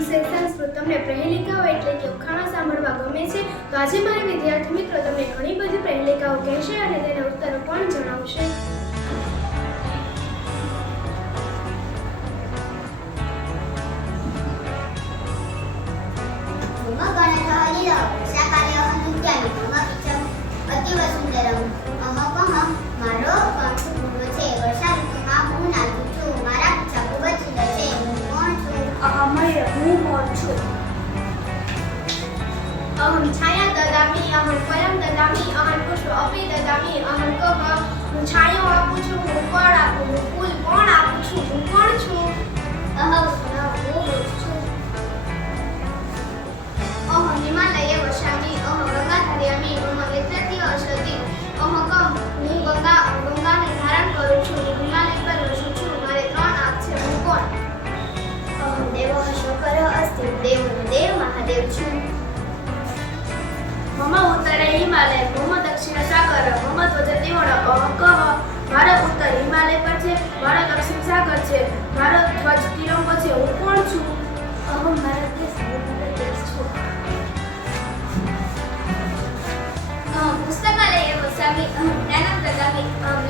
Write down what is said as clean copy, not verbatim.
વિષય સંસ્કૃત. તમને પ્રહેલિકાઓ એટલે કે ઉખાણા સાંભળવા ગમે છે? તો આજે મારા વિદ્યાર્થી મિત્રો તમને ઘણી બધી પ્રહેલિકાઓ કહેશે અને તેના ઉત્તરો પણ જણાવશે. अहम छाया ददामि, अहम फलम ददामि, अहम पुष्प अपि ददामि, अहम कः હું છાયો આપું છું, હું ફળ આપું, હું ફૂલ પણ આપું છું, હું કોણ છું? અહમ હું છું. અહમ હિમાલયે વસામિ, અહમ ગંગાધર્યામિ, અહમ નેત્રથી અસતિ, અહમ કમ હું ગંગાને ધારણ કરું છું, હું હિમાલય પર વસું છું, મારે 3 આંખ છે, હું કોણ? અહમ દેવઃ શંકરઃ અસ્તિ, દેવનો દેવ મહાદેવ છું. मम उत्तरे हिमालय, मम दक्षिण सागर, मम ध्वज त्रिवर्ण, अहं कः मारो उत्तर हिमालय पर छे, मारो दक्षिण सागर छे, मारो ध्वज तिरंगो छे, હું કોણ છું? અહમ ભારતીય સંવિધાન દેશ છું. અહમ પુસ્તકાલયે વસામિ, અહમ જ્ઞાનમ દદામિ, અહમ